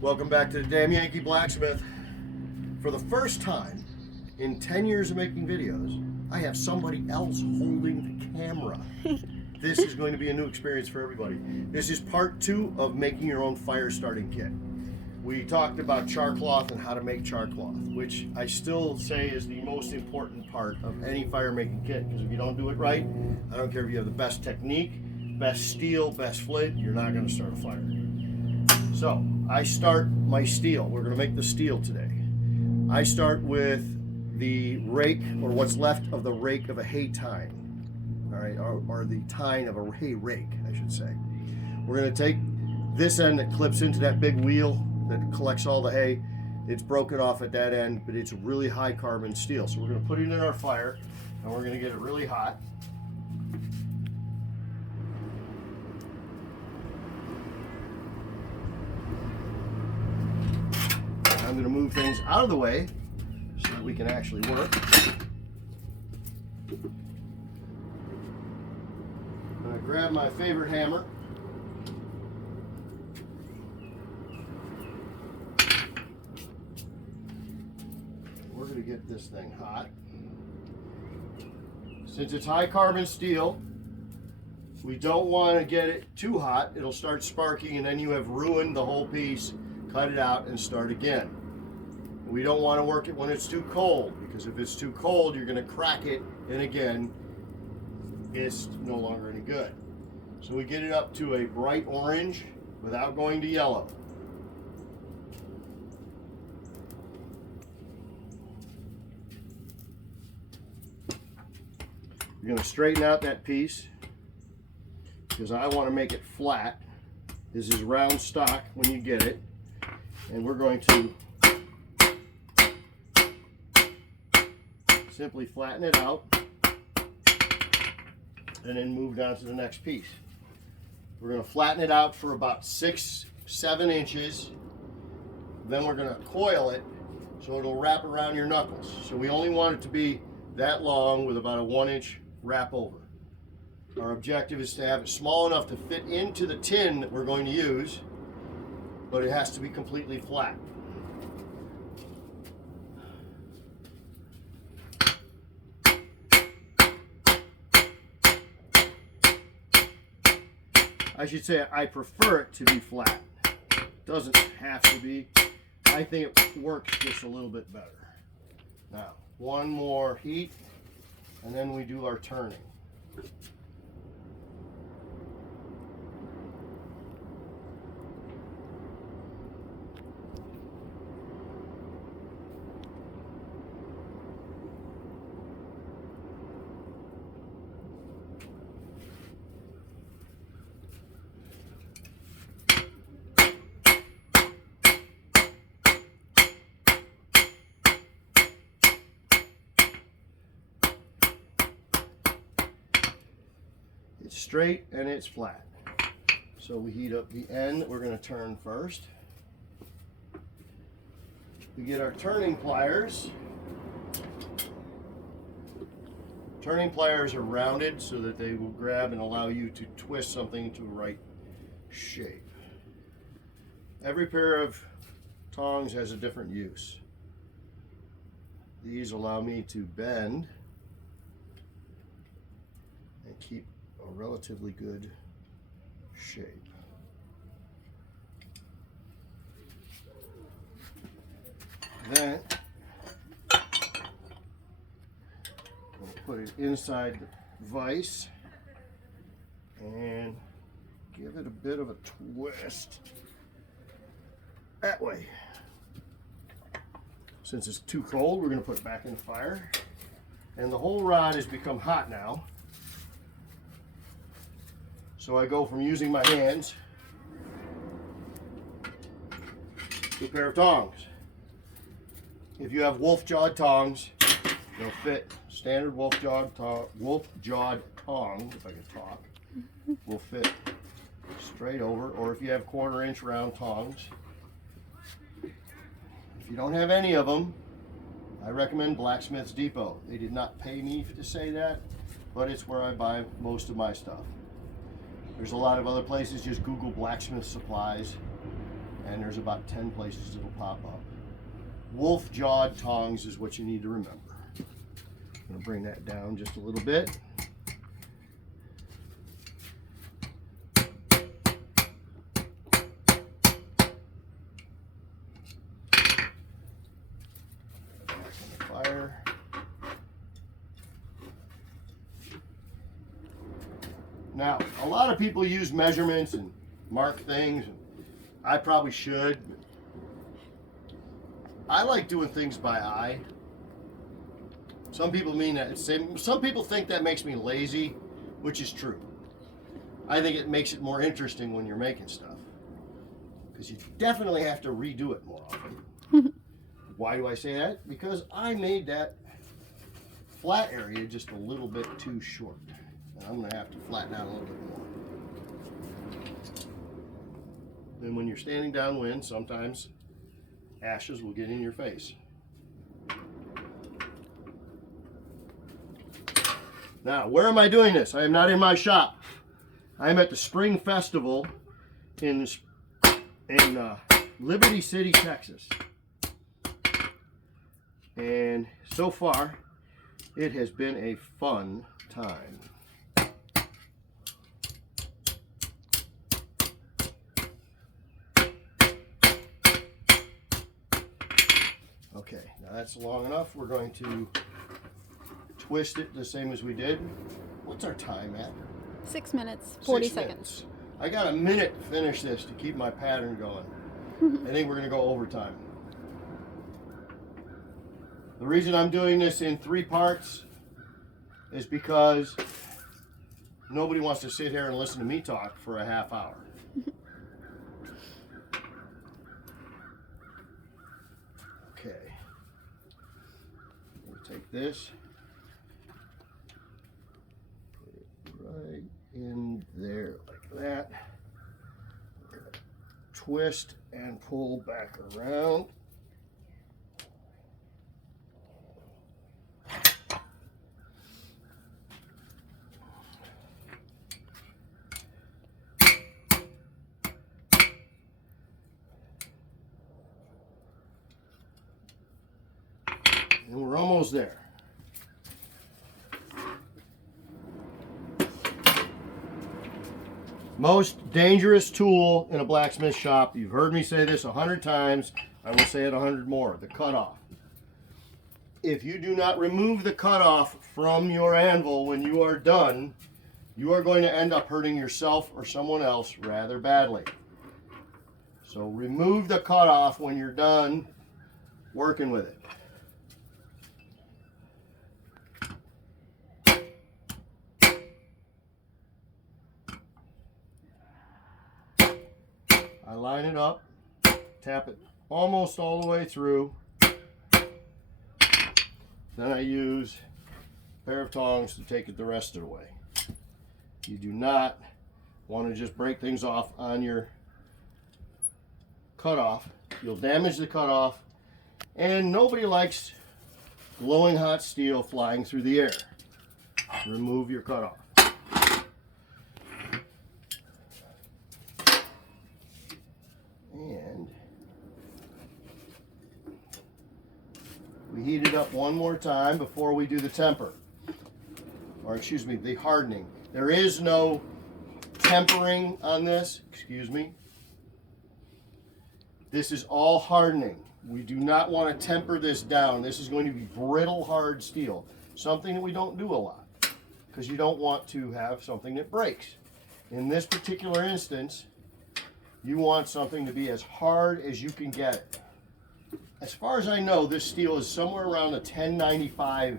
Welcome back to the Damn Yankee Blacksmith. For the first time in 10 years of making videos, I have somebody else holding the camera. This is going to be a new experience for everybody. This is part 2 of making your own fire starting kit. We talked about char cloth and how to make char cloth, which I still say is the most important part of any fire making kit, because if you don't do it right, I don't care if you have the best technique, best steel, best flint, you're not going to start a fire. So I start my steel. We're going to make the steel today. I start with the rake, or what's left of the rake of a hay tine, all right, or the tine of a hay rake, I should say. We're going to take this end that clips into that big wheel that collects all the hay. It's broken off at that end, but it's really high carbon steel. So we're going to put it in our fire, and we're going to get it really hot. I'm going to move things out of the way so that we can actually work. I'm going to grab my favorite hammer. We're going to get this thing hot. Since it's high carbon steel, we don't want to get it too hot. It'll start sparking and then you have ruined the whole piece. Cut it out and start again. We don't want to work it when it's too cold, because if it's too cold, you're going to crack it, and again, it's no longer any good. So we get it up to a bright orange without going to yellow. You're going to straighten out that piece, because I want to make it flat. This is round stock when you get it. And we're going to simply flatten it out and then move down to the next piece. We're going to flatten it out for about 6-7 inches. Then we're going to coil it so it'll wrap around your knuckles. So we only want it to be that long with about a 1-inch wrap over. Our objective is to have it small enough to fit into the tin that we're going to use, but it has to be completely flat. I should say I prefer it to be flat. It doesn't have to be. I think it works just a little bit better. Now, one more heat, and then we do our turning. It's straight and it's flat. So we heat up the end that we're going to turn first. We get our turning pliers. Turning pliers are rounded so that they will grab and allow you to twist something to the right shape. Every pair of tongs has a different use. These allow me to bend and keep a relatively good shape. Then we'll put it inside the vise and give it a bit of a twist that way. Since it's too cold, we're going to put it back in the fire, and the whole rod has become hot now. So I go from using my hands to a pair of tongs. If you have wolf-jawed tongs, they'll fit. Standard wolf-jawed tongs, if I can talk, will fit straight over. Or if you have 1/4-inch round tongs. If you don't have any of them, I recommend Blacksmith's Depot. They did not pay me to say that, but it's where I buy most of my stuff. There's a lot of other places. Just Google blacksmith supplies and there's about 10 places it'll pop up. Wolf-jawed tongs is what you need to remember. I'm going to bring that down just a little bit. Fire. Now, a lot of people use measurements and mark things. I probably should. I like doing things by eye. Some people mean that. Some people think that makes me lazy, which is true. I think it makes it more interesting when you're making stuff, because you definitely have to redo it more often. Why do I say that? Because I made that flat area just a little bit too short. And I'm going to have to flatten out a little bit more. Then when you're standing downwind, sometimes ashes will get in your face. Now, where am I doing this? I am not in my shop. I am at the Spring Festival in Liberty City, Texas. And so far, it has been a fun time. Okay, now that's long enough. We're going to twist it the same as we did. What's our time at? 6 minutes, 40 6 seconds. minutes. I got a minute to finish this to keep my pattern going. I think we're going to go overtime. The reason I'm doing this in 3 parts is because nobody wants to sit here and listen to me talk for a half hour. Okay. We'll take this, put it right in there like that. We're gonna twist and pull back around. And we're almost there. Most dangerous tool in a blacksmith shop, you've heard me say this 100 times, I will say it 100 more, the cutoff. If you do not remove the cutoff from your anvil when you are done, you are going to end up hurting yourself or someone else rather badly. So remove the cutoff when you're done working with it. I line it up, tap it almost all the way through. Then I use a pair of tongs to take it the rest of the way. You do not want to just break things off on your cutoff. You'll damage the cutoff, and nobody likes glowing hot steel flying through the air. Remove your cutoff. And we heat it up one more time before we do the temper, or excuse me, the hardening. There is no tempering on this, excuse me. This is all hardening. We do not want to temper this down. This is going to be brittle, hard steel, something that we don't do a lot because you don't want to have something that breaks. In this particular instance, you want something to be as hard as you can get it. As far as I know, this steel is somewhere around the 1095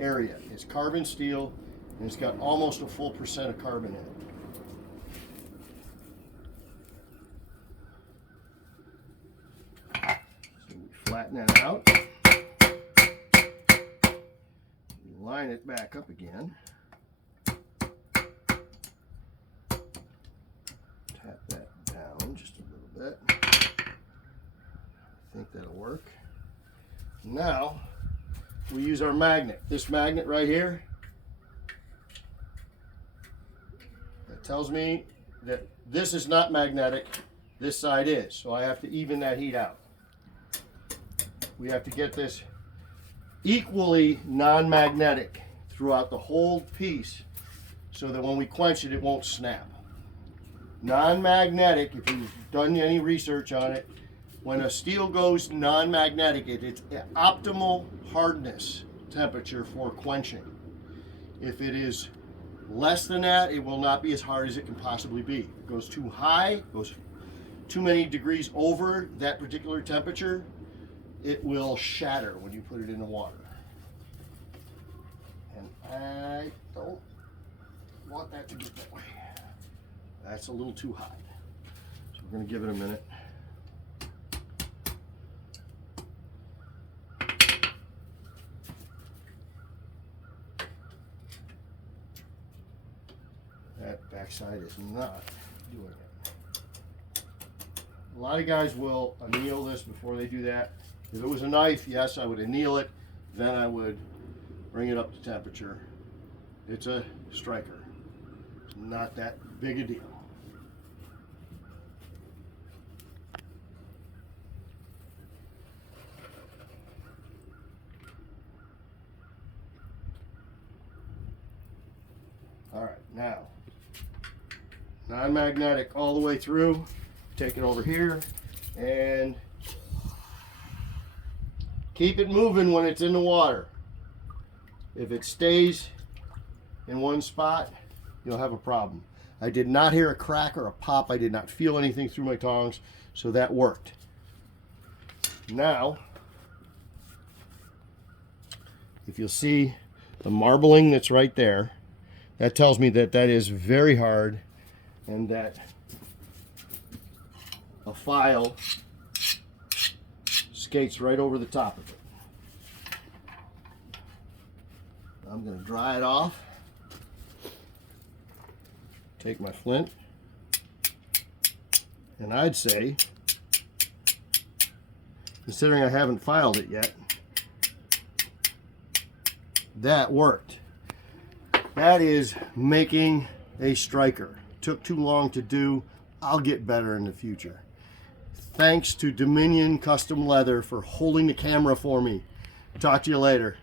area. It's carbon steel, and it's got almost a full % of carbon in it. So we flatten that out. We line it back up again. Tap that down just a little bit. I think that'll work. Now we use our magnet. This magnet right here, that tells me that this is not magnetic. this side is. So I have to even that heat out. We have to get this equally non-magnetic throughout the whole piece so that when we quench it, it won't snap. Non-magnetic, if you've done any research on it, when a steel goes non-magnetic, it's optimal hardness temperature for quenching. If it is less than that, it will not be as hard as it can possibly be. If it goes too high, goes too many degrees over that particular temperature, it will shatter when you put it in the water. And I don't want that to get that way. That's a little too hot. So we're going to give it a minute. That backside is not doing it. A lot of guys will anneal this before they do that. If it was a knife, yes, I would anneal it. Then I would bring it up to temperature. It's a striker. It's not that big a deal. All right, now, non-magnetic all the way through. Take it over here and keep it moving when it's in the water. If it stays in one spot, you'll have a problem. I did not hear a crack or a pop. I did not feel anything through my tongs, so that worked. Now, if you'll see the marbling that's right there, that tells me that that is very hard and that a file skates right over the top of it. I'm going to dry it off. Take my flint, and I'd say, considering I haven't filed it yet, that worked. That is making a striker. Took too long to do. I'll get better in the future. Thanks to Dominion Custom Leather for holding the camera for me. Talk to you later.